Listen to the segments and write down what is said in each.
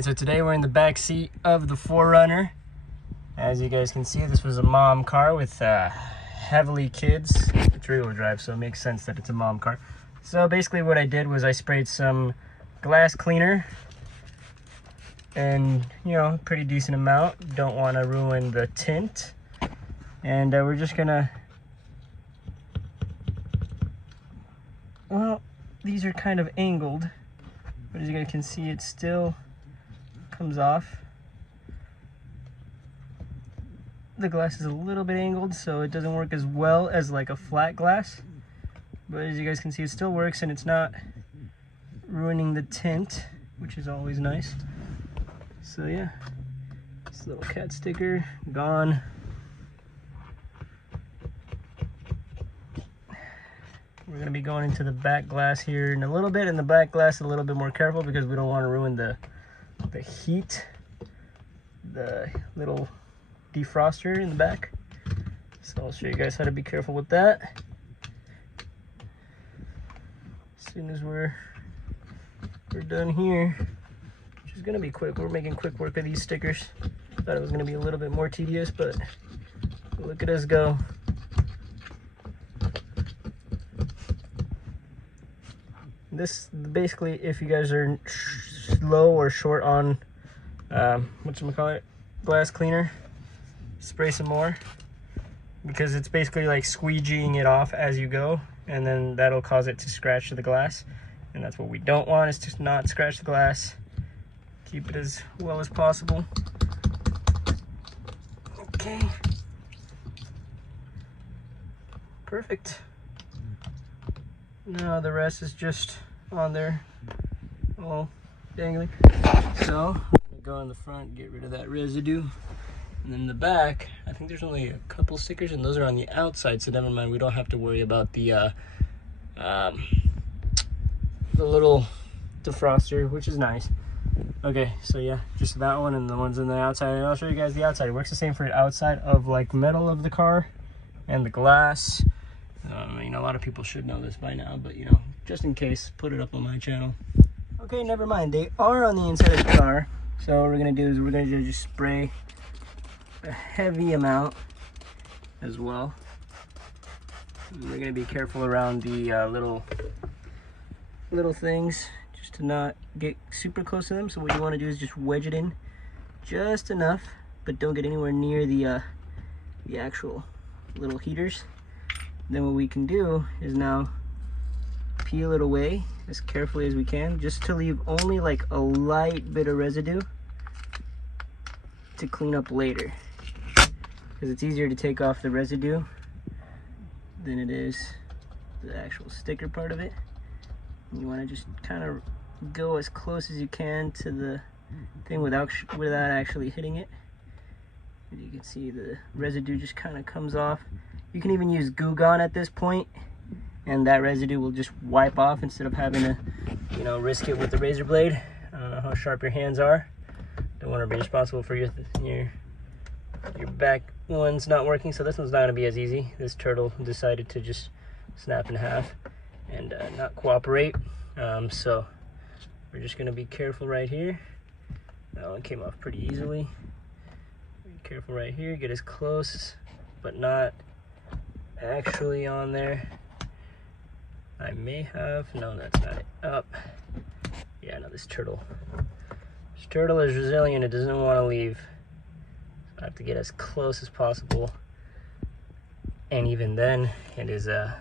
Alright, so today we're in the back seat of the 4Runner. As you guys can see, this was a mom car with heavily kids. It's rear-wheel drive, so it makes sense that it's a mom car. So basically what I did was I sprayed some glass cleaner and, you know, pretty decent amount. Don't want to ruin the tint. And we're just gonna, well, these are kind of angled, but as you guys can see, it still comes off. The glass is a little bit angled, so it doesn't work as well as like a flat glass, but as you guys can see, it still works and it's not ruining the tint, which is always nice. So yeah, this little cat sticker gone. We're gonna be going into the back glass here in a little bit. In the back glass, a little bit more careful because we don't want to ruin the heat, the little defroster in the back. So I'll show you guys how to be careful with that. As soon as we're done here, which is gonna be quick. We're making quick work of these stickers. Thought it was gonna be a little bit more tedious, but look at us go. This basically, if you guys are slow or short on whatchamacallit, glass cleaner, spray some more, because it's basically like squeegeeing it off as you go, and then that'll cause it to scratch the glass, and that's what we don't want, is to not scratch the glass. Keep it as well as possible. Okay, perfect. Now the rest is just on there, all dangling. So I'm gonna go in the front, get rid of that residue, and then the back, I think there's only a couple stickers, and those are on the outside, so never mind. We don't have to worry about the little defroster, which is nice. Okay, so yeah, just that one and the ones on the outside, and I'll show you guys the outside. It works the same for the outside of like metal of the car and the glass. You know, a lot of people should know this by now, but you know, just in case, put it up on my channel. Okay, never mind. They are on the inside of the car. So what we're gonna do is we're gonna just spray a heavy amount as well. And we're gonna be careful around the little things, just to not get super close to them. So what you want to do is just wedge it in just enough, but don't get anywhere near the actual little heaters. Then what we can do is now peel it away as carefully as we can, just to leave only like a light bit of residue to clean up later, because it's easier to take off the residue than it is the actual sticker part of it. And you want to just kind of go as close as you can to the thing without actually hitting it. And you can see the residue just kind of comes off. You can even use Goo Gone at this point, and that residue will just wipe off instead of having to, you know, risk it with the razor blade. I don't know how sharp your hands are. Don't want to be responsible for your back one's not working, so this one's not going to be as easy. This turtle decided to just snap in half and not cooperate. So we're just going to be careful right here. That one came off pretty easily. Be careful right here. Get as close, but not actually on there. I may have, no, that's not it. Up. Yeah, no, this turtle is resilient. It doesn't want to leave. So I have to get as close as possible, and even then it is a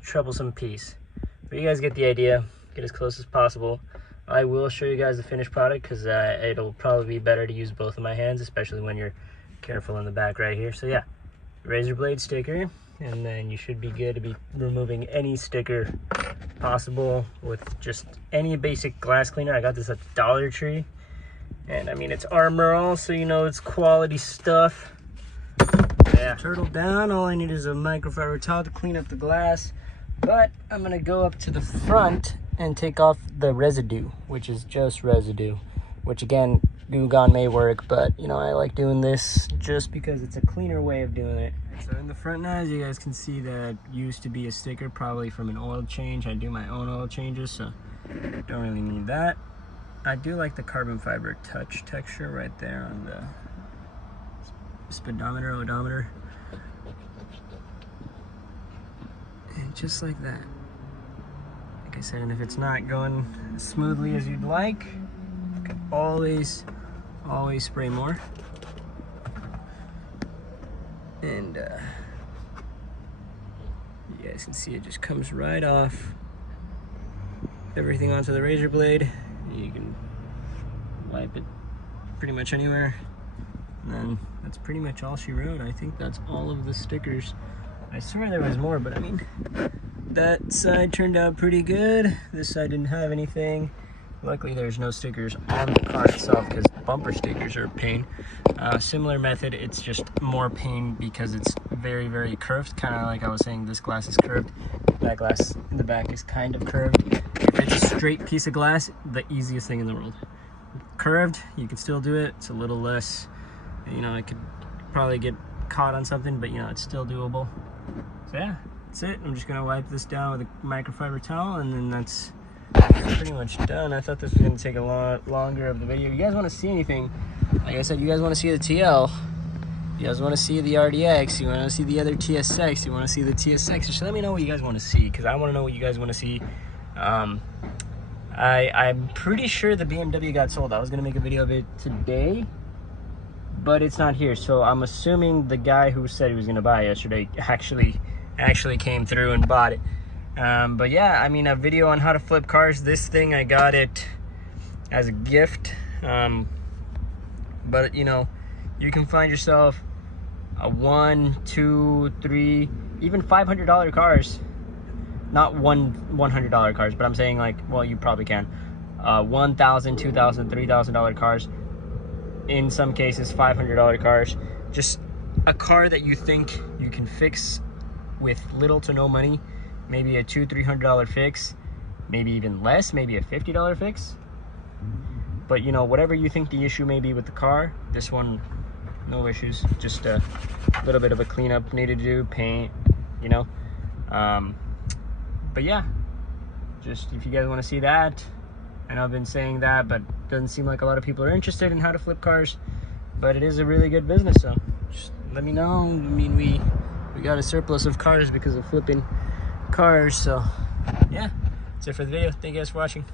troublesome piece, but you guys get the idea. Get as close as possible. I will show you guys the finished product, because it'll probably be better to use both of my hands, especially when you're careful in the back right here. So yeah, razor blade sticker, and then you should be good to be removing any sticker possible with just any basic glass cleaner. I got this at Dollar Tree, and I mean, it's Armor All, so you know it's quality stuff. Yeah, turtle down. All I need is a microfiber towel to clean up the glass, but I'm gonna go up to the front and take off the residue, which is just residue, which again, Goo Gone may work, but you know, I like doing this just because it's a cleaner way of doing it. So in the front now, as you guys can see, that used to be a sticker, probably from an oil change. I do my own oil changes, so don't really need that. I do like the carbon fiber touch texture right there on the speedometer, odometer. And just like that. Like I said, and if it's not going as smoothly as you'd like, you can always spray more. And you guys can see it just comes right off. Everything onto the razor blade. You can wipe it pretty much anywhere. And then that's pretty much all she wrote. I think that's all of the stickers. I swear there was more, but I mean, that side turned out pretty good. This side didn't have anything. Luckily, there's no stickers on the car itself because bumper stickers are a pain. Similar method, it's just more pain because it's very, very curved. Kind of like I was saying, this glass is curved. That glass in the back is kind of curved. If it's a straight piece of glass, the easiest thing in the world. Curved, you can still do it. It's a little less, you know, I could probably get caught on something, but you know, it's still doable. So yeah, that's it. I'm just gonna wipe this down with a microfiber towel, and then that's pretty much done. I thought this was gonna take a lot longer of the video. You guys want to see anything? Like I said, you guys want to see the TL. You guys want to see the RDX. You want to see the other TSX. You want to see the TSX. Just let me know what you guys want to see, because I want to know what you guys want to see. I'm pretty sure the BMW got sold. I was gonna make a video of it today, but it's not here. So I'm assuming the guy who said he was gonna buy it yesterday actually came through and bought it. But yeah, I mean, a video on how to flip cars. This thing, I got it as a gift. But you know, you can find yourself a $1, $2, $3, even $500 cars. Not $100 cars, but I'm saying, like, well, you probably can. $1,000, $2,000, $3,000 cars. In some cases, $500 cars. Just a car that you think you can fix with little to no money. Maybe a $200, $300 fix. Maybe even less, maybe a $50 fix. But you know, whatever you think the issue may be with the car, this one, no issues. Just a little bit of a cleanup needed to do, paint, you know. But yeah, just if you guys want to see that, I know I've been saying that, but it doesn't seem like a lot of people are interested in how to flip cars, but it is a really good business, so just let me know. I mean, we got a surplus of cars because of flipping cars, so yeah, that's it for the video. Thank you guys for watching.